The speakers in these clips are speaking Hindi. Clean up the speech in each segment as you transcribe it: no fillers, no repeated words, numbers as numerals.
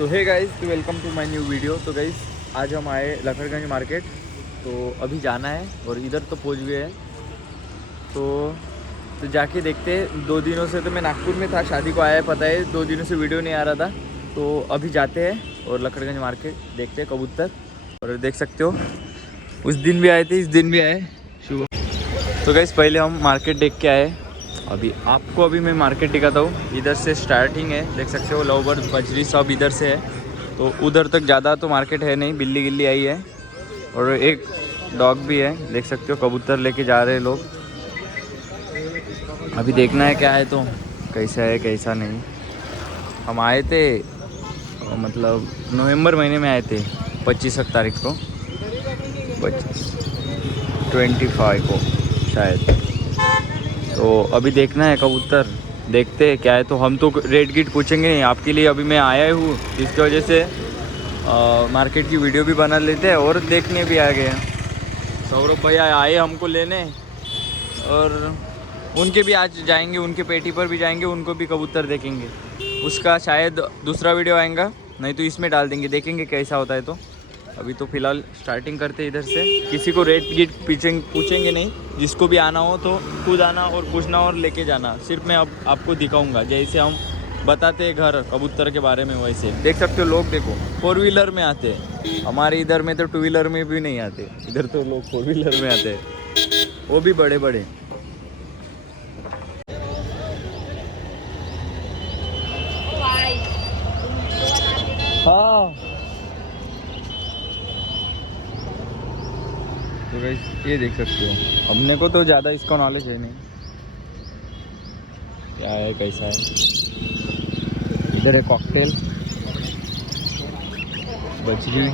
तो हे गाइस, तो welcome to my new video. तो गाइस आज हम आए लखड़गंज मार्केट, तो अभी जाना है और इधर तो पहुंच गए हैं। तो जाके देखते हैं। 2 दिनों से तो मैं नागपुर में था, शादी को आया है, पता है 2 दिनों से वीडियो नहीं आ रहा था। तो अभी जाते हैं और लखड़गंज मार्केट देखते हैं कबूतर। और देख सकते हो उस दिन भी आए थे, इस दिन भी आए सुबह। तो गाइस पहले हम मार्केट देख के आए। अभी मैं मार्केट दिखाता हूँ। इधर से स्टार्टिंग है, देख सकते हो लव बर्ड बजरी सब इधर से है। तो उधर तक ज़्यादा तो मार्केट है नहीं, बिल्ली गिल्ली आई है और एक डॉग भी है। देख सकते हो कबूतर लेके जा रहे हैं लोग। अभी देखना है क्या है, तो कैसा है कैसा नहीं। हम आए थे मतलब नवंबर महीने में आए थे, 25 तारीख को, 25 को शायद। तो अभी देखना है कबूतर, देखते हैं क्या है। तो हम तो रेट गिट पूछेंगे नहीं, आपके लिए अभी मैं आया हूँ, इसकी वजह से मार्केट की वीडियो भी बना लेते हैं और देखने भी आ गए। सौरभ भैया आए हमको लेने, और उनके भी आज जाएंगे, उनके पेटी पर भी जाएंगे, उनको भी कबूतर देखेंगे। उसका शायद दूसरा वीडियो आएगा, नहीं तो इसमें डाल देंगे, देखेंगे कैसा होता है। तो अभी तो फ़िलहाल स्टार्टिंग करते इधर से। किसी को रेट गिट पूछेंगे नहीं, जिसको भी आना हो तो खुद आना और पूछना और लेके जाना। सिर्फ मैं अब आपको दिखाऊंगा, जैसे हम बताते हैं घर कबूतर के बारे में, वैसे देख सकते हो। लोग देखो 4 व्हीलर में आते हैं, हमारे इधर में तो 2 व्हीलर में भी नहीं आते, इधर तो लोग 4 व्हीलर में आते हैं, वो भी बड़े बड़े। हाँ तो गाइस ये देख सकते हो, हमने को तो ज़्यादा इसका नॉलेज है नहीं, क्या है कैसा है। इधर है कॉकटेल बजरी।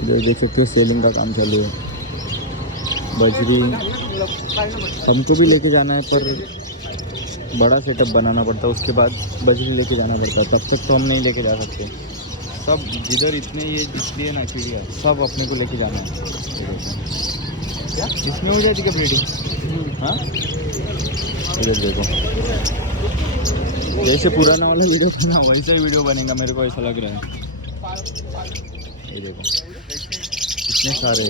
इधर देख सकते हो सेलिंग का काम चालू है। बजरी हमको भी लेके जाना है, पर बड़ा सेटअप बनाना पड़ता है, उसके बाद बजरी लेके जाना पड़ता है, तब तक तो हम नहीं लेके जा सकते। सब जिधर इतने ये इसलिए ना चिड़िया सब अपने को लेके जाना है। क्या इसमें हो जाती क्या ब्रीडिंग? हाँ इधर देखो, जैसे पुराना वाला वीडियो था ना, वैसा ही वीडियो बनेगा, मेरे को ऐसा लग रहा है। ये देखो इतने सारे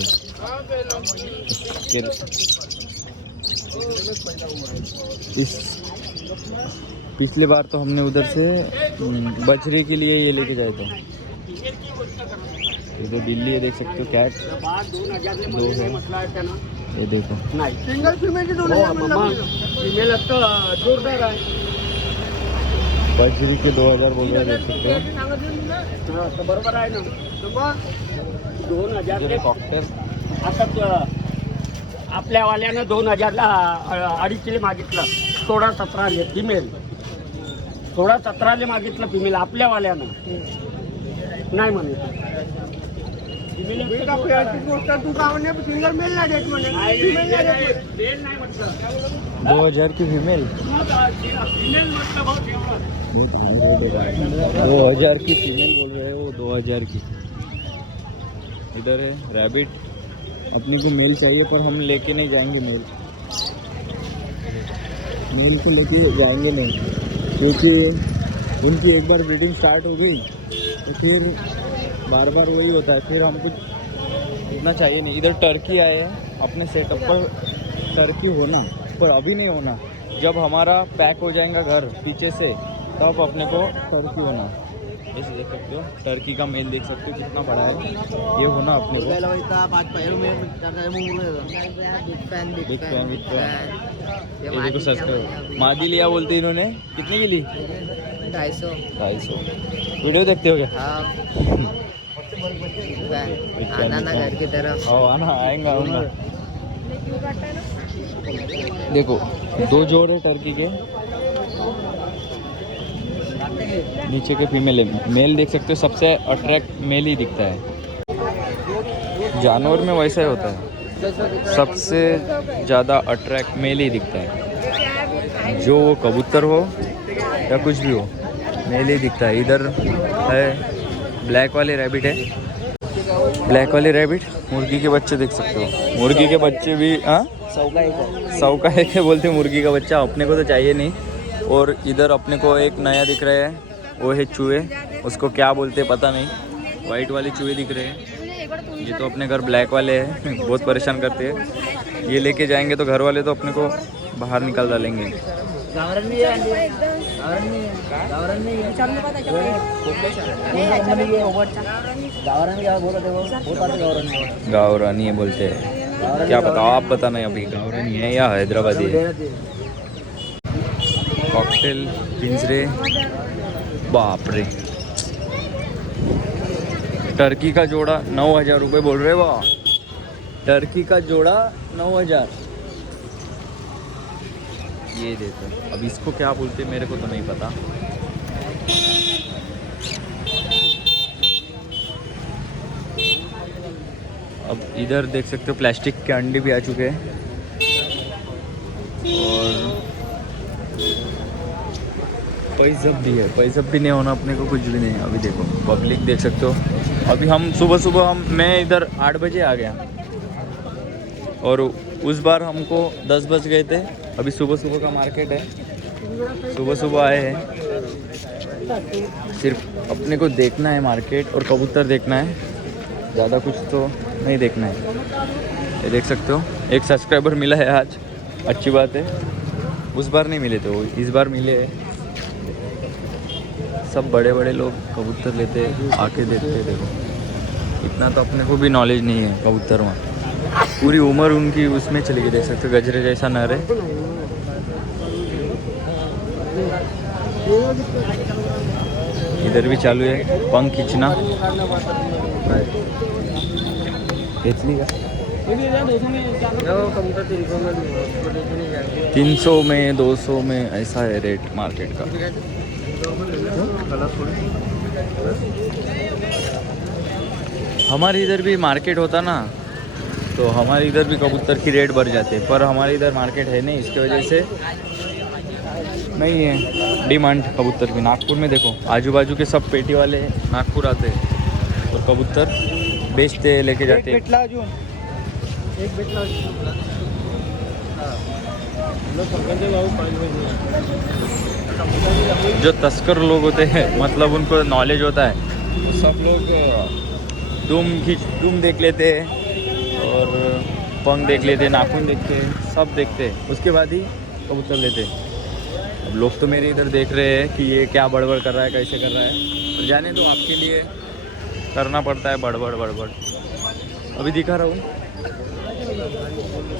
इस पिछले बार तो हमने उधर से बछड़े के लिए ये लेके जाए थे। ये तो बिल्ली है, देख सकते हो, कैट 2 है। ये देखो सिंगल फीमेल जोरदार आहे। बजरी के 2000 बोल रहे, देख सकते हो। बरोबर आहे ना, 2000 कॉकटेल आता आपल्या वाल्यानं 2000ला 2.5 मागितलं, 16-17 फिमेल, 16-17 मागितलं फिमेल आपल्या वाल्यानं, नाही म्हणे सिंगल मेल नाही देत म्हणे, 2000 की फीमेल, 2000 की फीमेल बोल रहे हो, 2000 की। इधर है रैबिट, अपने को मेल चाहिए पर हम लेके नहीं जाएंगे, मेल को लेके जाएंगे नहीं, क्योंकि उनकी एक बार ब्रीडिंग स्टार्ट हो गई तो फिर बार बार वही होता है, फिर हमको इतना चाहिए नहीं। इधर टर्की आए हैं अपने सेटअप पर, टर्की होना पर अभी नहीं होना, जब हमारा पैक हो जाएगा घर पीछे से तब अपने को टर्की होना। ऐसे देख सकते हो टर्की का मेल, देख सकते हो कितना बड़ा है, ये होना अपने को। बिग फैन ये देखो सस्ते मादी लिया बोलते इन्होंने, कितने की ली? 250। वीडियो देखते हो क्या? आना ना घर की तरफ। आना, आऊँगा। देखो 2 जोड़ है टर्की के, नीचे के फीमेल है, मेल देख सकते हो, सबसे अट्रैक्ट मेल ही दिखता है। जानवर में वैसा ही होता है, सबसे ज़्यादा अट्रैक्ट मेल ही दिखता है, जो वो कबूतर हो या कुछ भी हो, मेल ही दिखता है। इधर है ब्लैक वाले रैबिट है, ब्लैक वाले रैबिट, मुर्गी के बच्चे देख सकते हो। मुर्गी के बच्चे भी, हाँ 100 का है बोलते मुर्गी का बच्चा, अपने को तो चाहिए नहीं। और इधर अपने को एक नया दिख रहा है, वो है चूहे, उसको क्या बोलते पता नहीं, वाइट वाले चूहे दिख रहे हैं। ये तो अपने घर ब्लैक वाले हैं, बहुत परेशान करते हैं। ये लेके जाएंगे तो घर वाले तो अपने को बाहर निकाल डालेंगे। गावरानी है बोलते हैं, क्या पता, आप बताना अभी गावरानी है या हैदराबादी है। कॉकटेल पिंजरे, बाप रे, टर्की का जोड़ा 9,000 रुपये बोल रहे वाह। टर्की का जोड़ा 9,000। ये देखो, अब इसको क्या बोलते मेरे को तो नहीं पता। अब इधर देख सकते हो प्लास्टिक के अंडे भी आ चुके हैं। और पैजब भी है, पैजब भी नहीं होना अपने को कुछ भी नहीं है। अभी देखो पब्लिक देख सकते हो। अभी हम सुबह मैं इधर 8 बजे आ गया और उस बार हमको 10 बज गए थे। अभी सुबह का मार्केट है, सुबह आए हैं। सिर्फ अपने को देखना है मार्केट और कबूतर देखना है, ज़्यादा कुछ तो नहीं देखना है। ये देख सकते हो, एक सब्सक्राइबर मिला है आज, अच्छी बात है। उस बार नहीं मिले थे वो, इस बार मिले हैं। सब बड़े बड़े लोग कबूतर लेते आके देखते। देखो इतना तो अपने को भी नॉलेज नहीं है कबूतर में, पूरी उम्र उनकी उसमें चली गई। देख सकते हो गजरे जैसा नर है। इधर भी चालू है पंख खींचना। 300 में 200 में ऐसा है रेट मार्केट का। हमारे इधर भी मार्केट होता ना तो हमारे इधर भी कबूतर की रेट बढ़ जाते, पर हमारे इधर मार्केट है नहीं, इसकी वजह से नहीं है डिमांड कबूतर की। नागपुर में देखो आजू बाजू के सब पेटी वाले नागपुर आते हैं और कबूतर बेचते लेके जाते हैं। जो तस्कर लोग होते हैं, मतलब उनको नॉलेज होता है, तो सब लोग दुम देख लेते हैं और पंख देख लेते हैं, नाखून देखते हैं, सब देखते हैं, उसके बाद ही कबूतर लेते हैं। अब लोग तो मेरे इधर देख रहे हैं कि ये क्या बड़बड़ कर रहा है, कैसे कर रहा है, तो जाने दो, आपके लिए करना पड़ता है बड़बड़। अभी दिखा रहा हूँ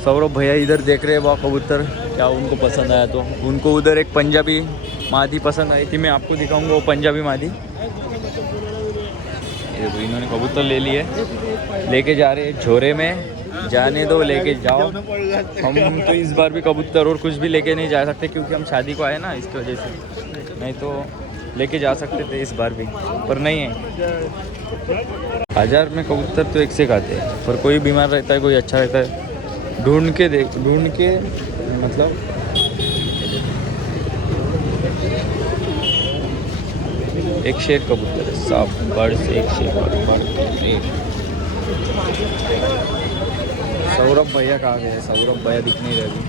सौरभ भैया इधर देख रहे हैं वह कबूतर, क्या उनको पसंद आया तो उनको उधर एक पंजाबी मादी पसंद आई थी, मैं आपको दिखाऊंगा वो पंजाबी मादी। ये तो इन्होंने कबूतर ले लिए, लेके जा रहे हैं झोरे में, जाने दो, लेके जाओ। हम तो इस बार भी कबूतर और कुछ भी लेके नहीं जा सकते क्योंकि हम शादी को आए ना, इसकी वजह से, नहीं तो लेके जा सकते थे इस बार भी, पर नहीं है। 1000 में कबूतर तो एक से खाते हैं, पर कोई बीमार रहता है, कोई अच्छा रहता है, ढूंढ के मतलब एक शेर कबूतर है, साफ बर्ड से एक शेर एक। सौरभ भैया कहाँ गए? सौरभ भैया दिख नहीं रहे अभी।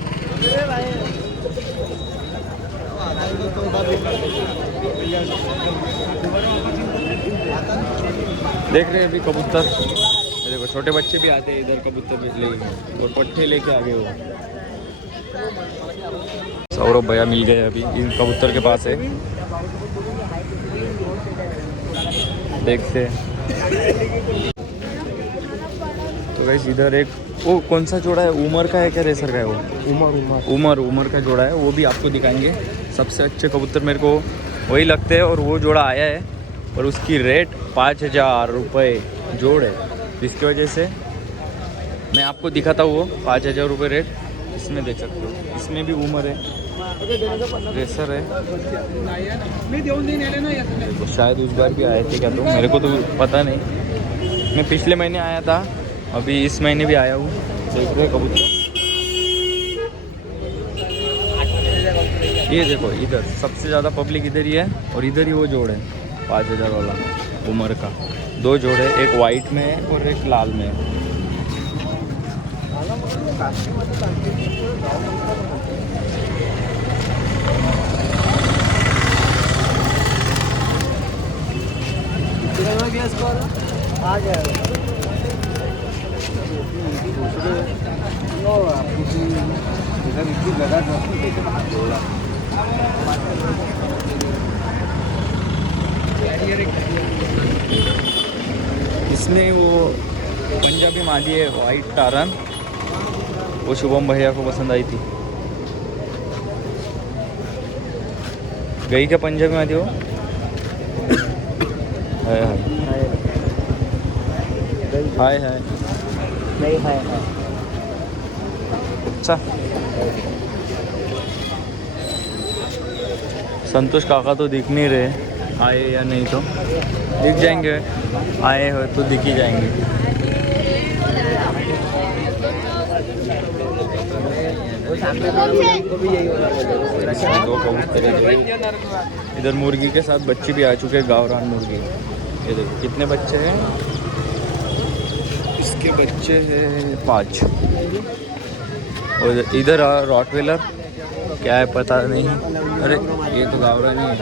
देख रहे हैं अभी कबूतर, देखो छोटे बच्चे भी आते हैं इधर कबूतर लेके और पट्टे लेके आ गए हो। सौरभ भैया मिल गए अभी इन कबूतर के पास है, देखते। तो गाइस इधर एक वो कौन सा जोड़ा है, उमर का है क्या रेसर का है वो? उमर का जोड़ा है, वो भी आपको दिखाएंगे। सबसे अच्छे कबूतर मेरे को वही लगते हैं और वो जोड़ा आया है और उसकी रेट 5,000 रुपये जोड़ है। इसकी वजह से मैं आपको दिखाता हूँ वो 5,000 रुपये रेट। इसमें देख सकते हो, इसमें भी उमर है, रेसर है। तो शायद उस बार भी आए थे क्या, तो मेरे को तो पता नहीं, मैं पिछले महीने आया था, अभी इस महीने भी आया हूँ। देख रहे कबूतर, ये देखो इधर सबसे ज़्यादा पब्लिक इधर ही है और इधर ही वो जोड़ है 5,000 वाला। उमर का। 2 जोड़े, एक वाइट में है और एक लाल में है। आ गया इसमें वो पंजाबी मादी है वाइट तारन, वो शुभम भैया को पसंद आई थी। गई क्या पंजाबी मादी वो? हाय हाय हाय नहीं है अच्छा। संतोष काका तो दिख नहीं रहे, आए या नहीं तो दिख जाएंगे, आए हो तो दिख ही जाएंगे। दो कबूतर इधर, मुर्गी के साथ बच्चे भी आ चुके हैं, गावरान मुर्गी। ये देखो कितने बच्चे हैं इसके, बच्चे हैं 5। और इधर रॉटवेलर क्या है पता नहीं। अरे ये तो गावरानी है,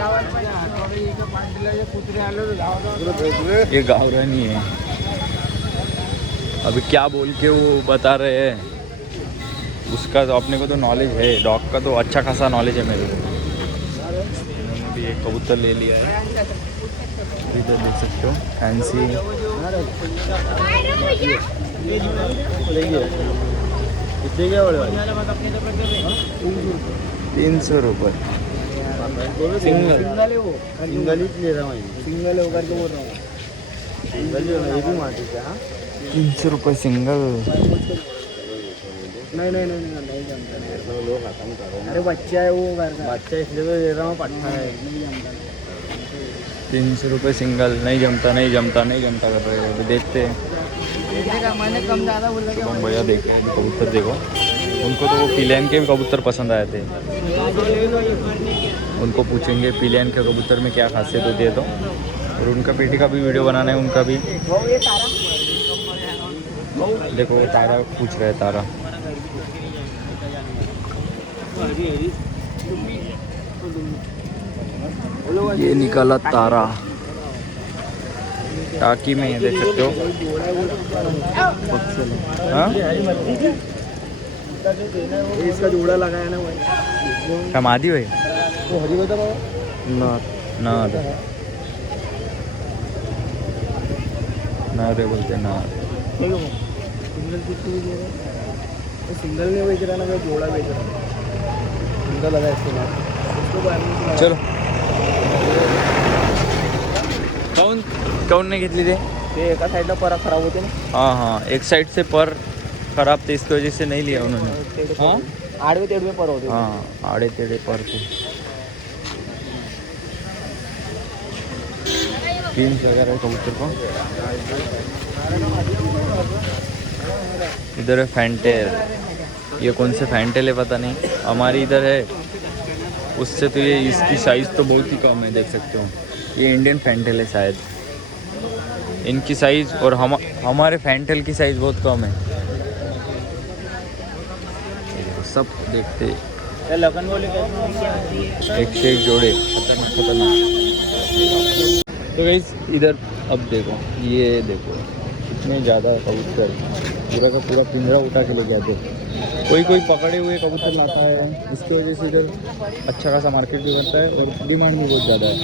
ये गावरानी है। अभी क्या बोल के वो बता रहे हैं उसका तो अपने को तो नॉलेज है, डॉग का तो अच्छा खासा नॉलेज है मेरे को। मैंने भी एक कबूतर ले लिया है, इधर देख सकते हो फैंसी। 300 रुपये सिंगल। सिंगल ही ले रहा हूँ, सिंगल होकर के बोल रहा हूँ, सिंगल जो है ये भी माटी का। 300 रुपये सिंगल। नहीं जमता। अरे बच्चा है वो घर का, बच्चा इसलिए तो दे रहा हूँ, पट्टा है नहीं जमता। 300 रुपये सिंगल, नहीं जमता कर रहे हैं। अभी देखते हैं, मैंने कम ज़्यादा बोल रहा शुभम भैया देख रहे हैं कबूतर। देखो उनको तो वो पिलियन के भी कबूतर पसंद आए थे, उनको पूछेंगे पिलियन के कबूतर में क्या खासियत होती है तो। और उनका पेटी का भी वीडियो बनाना है, उनका भी। देखो वो तारा पूछ रहे हैं, तारा ये निकाला तारा टाकी में, देख सकते हो। हाँ इसका जोड़ा लगाया ना वही कमादी भाई तो हरी बता ना ना रे बोलते ना। सिंगल कितनी दे रहा है? सिंगल नहीं बेच रहा ना, मैं जोड़ा बेच रहा हूँ। सिंगल लगा इसके बाद चलो काऊन नाही घेतली ते? एका साइडला परा खराब होते ना। हाँ एक साइड से पर खराब थे, इसकी वजह से नहीं लिया उन्होंने। हाँ आड़वे तेड़वे पर होते। हाँ आड़े टेढ़े पर थे। 3 जगह है कबूतर को। इधर है फैंटेल, ये कौन से फैंटेल है पता नहीं, हमारी इधर है उससे तो ये इसकी साइज़ तो बहुत ही कम है, देख सकते हो। ये इंडियन फैंटेल है शायद, इनकी साइज़ और हमारे फैंटेल की साइज़ बहुत कम है। सब देखते लगन बोले एक से एक जोड़े खतरनाक। तो गाइस इधर अब देखो, ये देखो कितने ज़्यादा कबूतर, पूरा का पूरा पिंजरा उठा के लेके आते। कोई पकड़े हुए कबूतर लाता है, इसकी वजह से इधर अच्छा खासा मार्केट भी करता है और डिमांड भी बहुत ज़्यादा है।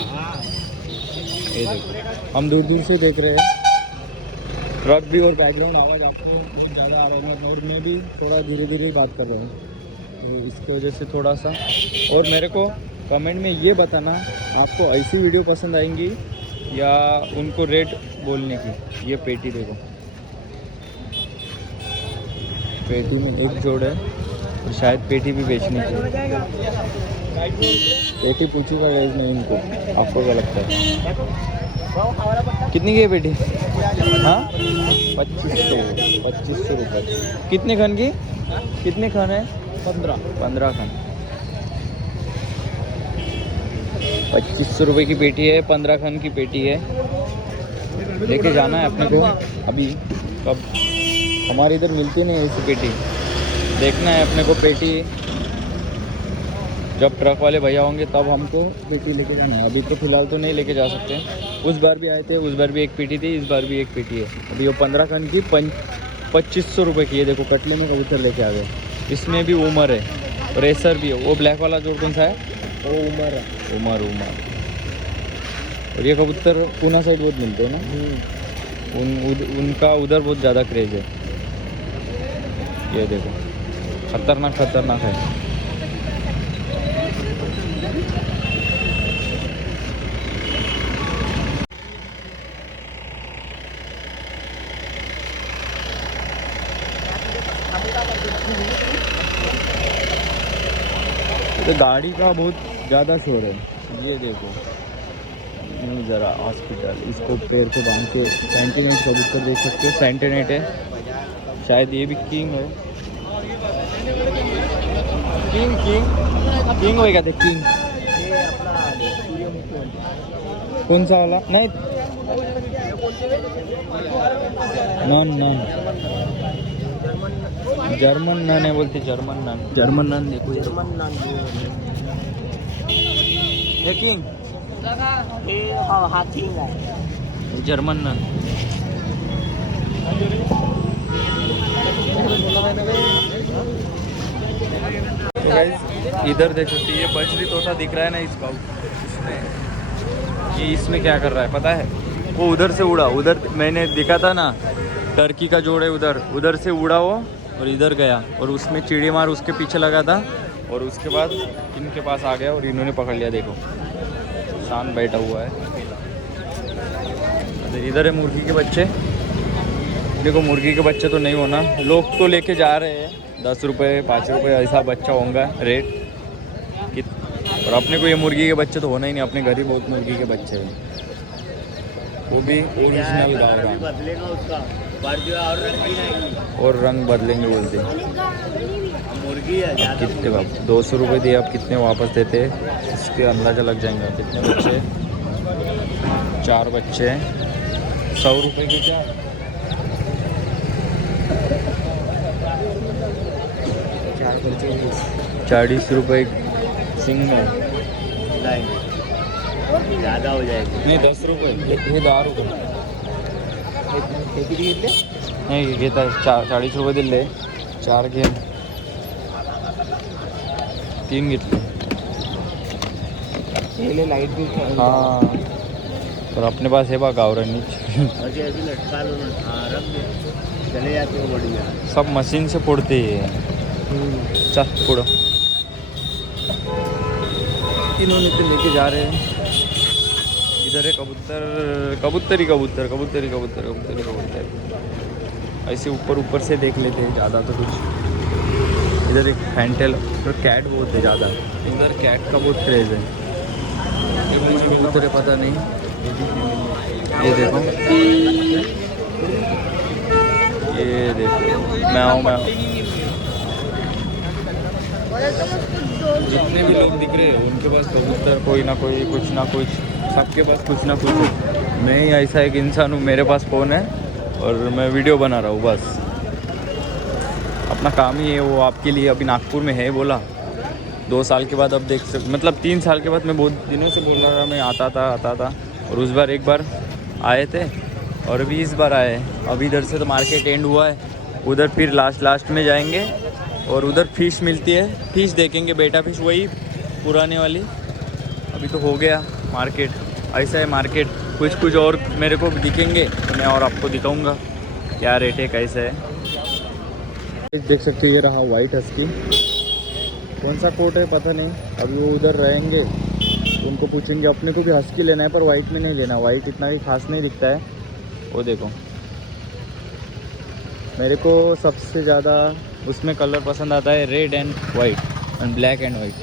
ये देखो हम दूर से देख रहे हैं, ट्रक भी और बैकग्राउंड आवाज़ आपको बहुत ज़्यादा आवाज़ में, और मैं भी थोड़ा धीरे बात कर रहा हूँ, तो इसकी वजह से थोड़ा सा। और मेरे को कमेंट में ये बताना आपको ऐसी वीडियो पसंद आएंगी या उनको रेट बोलने की। ये पेटी देखो, पेटी में एक जोड़ है और शायद पेटी भी बेचने की। पेटी पूछी का रेट नहीं इनको, आपको क्या लगता है कितनी की है पेटी? हाँ 2500 रुपये। कितने खन की, कितने खन है? 15 खन। 2500 रुपये की पेटी है, 15 खन की पेटी है। लेके जाना है अपने को अभी। कब हमारे इधर मिलती नहीं ऐसी पेटी, देखना है अपने को पेटी। जब ट्रक वाले भैया होंगे तब हमको पेटी लेके जाना है, अभी तो फिलहाल तो नहीं लेके जा सकते। उस बार भी आए थे, उस बार भी एक पेटी थी, इस बार भी एक पेटी है। अभी वो 15 खन की 2500 रुपये की है। देखो कटले में कबूतर लेके आ गए। इसमें भी उमर है, रेसर भी है। वो ब्लैक वाला जोड़ कौन सा है? वो उमर है। उमर। और ये कबूतर पूना साइड बहुत मिलते हैं ना, उनका उधर बहुत ज़्यादा क्रेज़ है। ये देखो खतरनाक है। तो गाड़ी का बहुत ज़्यादा शोर है। ये देखो ज़रा हॉस्पिटल, इसको पैर पे बांध के सेंटिनेट कबूतर देख सकते हो। सेंटिनेट है शायद, ये भी किंग है। किंग होएगा थे किंग। कौन सा वाला? नहीं नन जर्मन नन है बोलते, जर्मन नन देखो। ये किंग जर्मन नन। तो गाइस इधर देख सकते, ये बजरी तोता दिख रहा है ना इसका, इसमें क्या कर रहा है पता है? वो उधर से उड़ा, उधर मैंने दिखा था ना टर्की का जोड़ है, उधर से उड़ा वो और इधर गया, और उसमें चिड़ी मार उसके पीछे लगा था, और उसके बाद इनके पास आ गया और इन्होंने पकड़ लिया। देखो शान बैठा हुआ है। इधर है मुर्गी के बच्चे। देखो मुर्गी के बच्चे तो नहीं होना, लोग तो लेके जा रहे हैं 10 रुपये 5 रुपये ऐसा बच्चा होगा रेट। और अपने को ये मुर्गी के बच्चे तो होना ही नहीं, अपने घर ही बहुत मुर्गी के बच्चे हैं, वो भी ओरिजिनल गाँव का। और रंग बदलेंगे बोलते मुर्गी है। कितने बाप 200 रुपये दिए, आप कितने वापस देते इसके अंदाज़ा लग जाएंगे। कितने बच्चे? 4 बच्चे हैं, 100 रुपये की क्या? 40 रुपये सिंगल। ज़्यादा हो जाएगी। नहीं 10 रुपये, ये 10 रुपये नहीं घेता 40 रुपये दिले 4 घे 3 घेतले। लाईट भी हाँ पर अपने पास है बा गावरानी चले जाते हो बढ़िया। सब मशीन से फोड़ते हैं। चल फोड़ो। इन्होंने तो लेके जा रहे हैं। इधर है कबूतर ऐसे ऊपर से देख लेते हैं ज़्यादा तो कुछ। इधर एक फैंटेल और कैट बहुत है ज़्यादा, इधर कैट का बहुत क्रेज़ है। ये मुझे कबूतर है पता नहीं। ये देखो मैं जितने भी लोग दिख रहे हैं उनके पास कबूतर कोई ना कोई कुछ ना कुछ, सबके पास कुछ ना कुछ है। मैं ही ऐसा एक इंसान हूँ, मेरे पास फ़ोन है और मैं वीडियो बना रहा हूँ बस, अपना काम ही है वो। आपके लिए अभी नागपुर में है बोला, 2 साल के बाद अब देख मतलब 3 साल के बाद। मैं बहुत दिनों से बोल रहा था मैं आता था और उस बार एक बार आए थे और अभी इस बार आए। अभी इधर से तो मार्केट एंड हुआ है, उधर फिर लास्ट में जाएंगे और उधर फ़िश मिलती है, फ़िश देखेंगे, बेटा फ़िश वही पुराने वाली। अभी तो हो गया मार्केट, ऐसा है मार्केट। कुछ और मेरे को दिखेंगे तो मैं और आपको दिखाऊंगा क्या रेट है कैसा है। देख सकते हो ये रहा वाइट हस्की, कौन सा कोट है पता नहीं। अभी वो उधर रहेंगे तो उनको पूछेंगे। अपने को भी हस्की लेना है पर वाइट में नहीं लेना, वाइट इतना भी खास नहीं दिखता है। वो देखो मेरे को सबसे ज़्यादा उसमें कलर पसंद आता है red and white and black and white.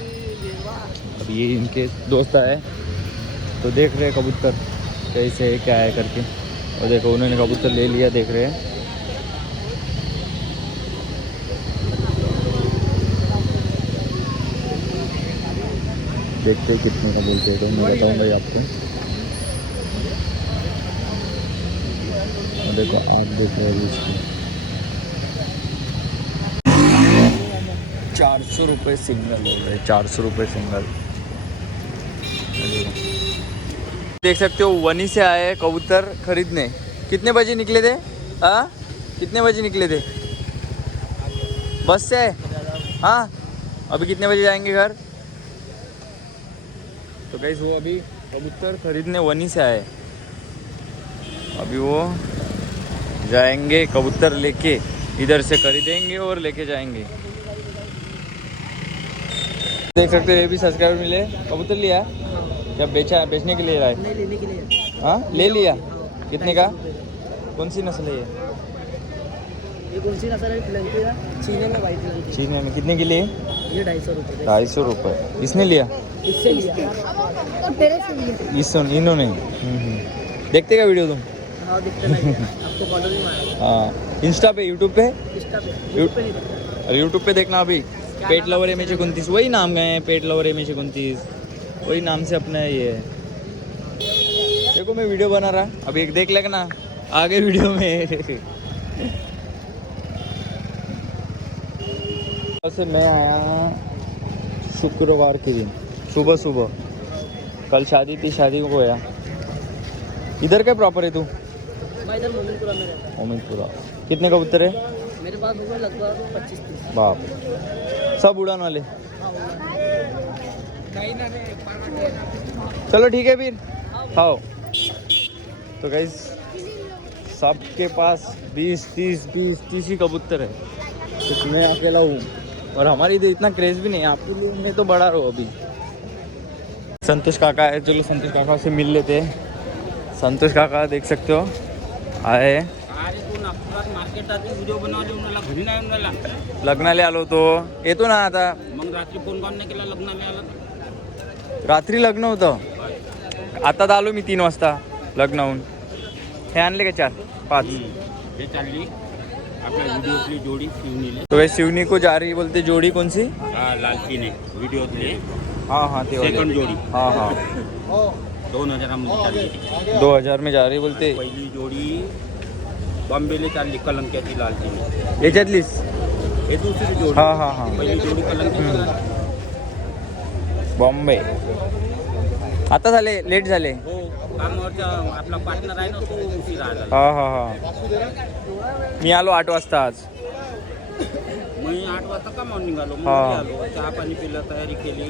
अब ये इनके दोस्त आए तो देख रहे कबूतर कैसे है क्या है करके, और देखो उन्होंने कबूतर ले लिया, देख रहे हैं। देखते कितने का बोलते हैं तो मैं बताऊँगा आपको। देखो आप देखो अभी इसको 400 रुपये सिंगल हो गए, 400 रुपये सिंगल। देख सकते हो वनी से आए हैं कबूतर खरीदने। कितने बजे निकले थे? हाँ कितने बजे निकले थे? बस से? हाँ अभी कितने बजे जाएंगे घर? तो गाइस वो अभी कबूतर खरीदने वनी से आए, अभी वो जाएंगे कबूतर लेके, इधर से खरीदेंगे और लेके जाएंगे। देख सकते हो ये भी सब्सक्राइबर मिले। कबूतर लिया क्या? बेचा, बेचने के लिए लाए? नहीं, लेने के लिए। हाँ ले लिया। कितने का? कौन सी नस्ल है ये कौन सी नस्ल है? लंकी का चीने में, वाइट लंकी। चीने में कितने के लिए? ये 250 रुपये। 250 रुपये। इसने लिया? इससे लिया। इस इन्होंने देखते का वीडियो तुम? हाँ दिखते नहीं आपको फॉलो नहीं मारा। हाँ इंस्टा पे, यूट्यूब पे? इंस्टा पे, यूट्यूब पे नहीं दिखता। और यूट्यूब पे देखना अभी पेट लवर एम 29, वही नाम गए हैं, पेट लवर एम 29, वही नाम से अपना ये है। देखो मैं वीडियो बना रहा, अभी एक देख लेना आगे वीडियो में। वैसे मैं आया शुक्रवार के दिन सुबह सुबह, कल शादी थी, शादी को गया। इधर का प्रॉपर है तू? मैं इधर मोमिनपुरा में रहता हूँ। मोमिनपुरा। कितने कबूतर है? मेरे पास होगा लगभग 25-30। बाप, सब उड़ान वाले। चलो ठीक है फिर खाओ। तो गाइस सबके पास 20-30 ही कबूतर है, तो मैं अकेला हूँ और हमारी इधर इतना क्रेज भी नहीं है। आपके लिए मैं तो बड़ा रहो। अभी संतोष काका है, चलो संतोष काका से मिल लेते हैं। संतोष काका देख सकते हो आए। लग्नाला आलो तो येतो ना आता? मग रात्री फोन करणे केला, लग्नाला आला? रात्री लग्न होतं, आता आलो मी 3 वाजता लग्नाहून। हे आणले का 4-5? हे चालली आपल्या व्हिडिओतली जोडी शिवनीले। तो वैसे शिवनी को जा रही बोलते। जोड़ी कौन सी? लालचीने व्हिडिओतली। हाँ हाँ ते वाले। सेकंड जोडी। हाँ हाँ 2000 मध्ये चालली। 2000 में जा रही बोलते। पहिली जोडी बॉम्बेले चालली, कलंक्याची लालचीने। याच्यातलीच? हे दुसरी जोडी। हाँ हाँ हाँ पहिली जोडी कलंक्याची। बॉम्बे। आता झाले, लेट झाले। हो कामावरचा आपला पार्टनर आहे ना, तो उशीर आला। हाँ हाँ हाँ मी आलो 8 वाजता आज। मी 8 वाजता कामावर निघालो, मग हा. घरी आलो, चहा पाणी पिलं, तयारी केली,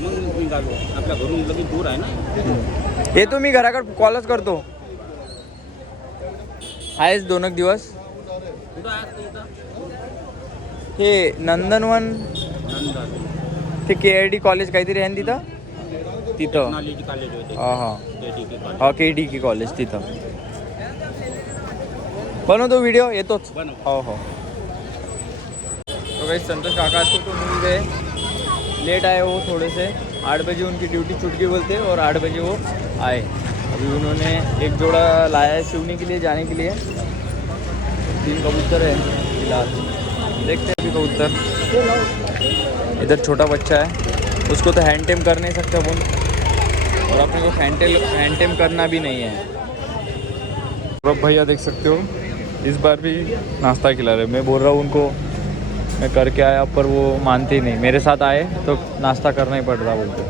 मग निघालो। आपल्या घरून लगेच दूर आहे ना। येतो मी घराकडे, कॉलच करतो। आहेस 2 दिवस? कुठं आहे तू इथं? हे नंदनवन, नंदन ते KID कॉलेज काहीतरी आहे ना तिथं? तिथं टेक्नॉलॉजी कॉलेज होते, हां हां KDK कॉलेज। हा KDK कॉलेज तिथं। बनवतो व्हिडिओ, येतोच। बनव। हो हो। तो भाई संतोष काका तो मिल गए, लेट आए वो थोड़े से। 8 बजे उनकी ड्यूटी छूट गई बोलते, और 8 बजे वो आए। अभी उन्होंने एक जोड़ा लाया है शिवनी के लिए जाने के लिए। 3 कबूतर है फिलहाल, देखते हैं अभी कबूतर। इधर छोटा बच्चा है, उसको तो हैंड टेम कर नहीं सकते अपन, और अपने को हैंड टेम करना भी नहीं है। तो भैया देख सकते हो इस बार भी नाश्ता खिला रहे। मैं बोल रहा हूँ उनको मैं करके आया, पर वो मानते ही नहीं। मेरे साथ आए तो नाश्ता करना ही पड़ रहा बोलते।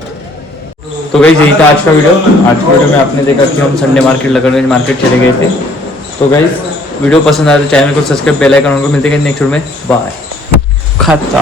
तो गाइस यही था आज का वीडियो। आज के वीडियो में आपने देखा कि हम संडे मार्केट, लगनगंज मार्केट चले गए थे। तो गाइस वीडियो पसंद आया तो चैनल को सब्सक्राइब, बेल आइकन उनको मिलते हैं नेक्स्ट वीडियो में। बाय। खाता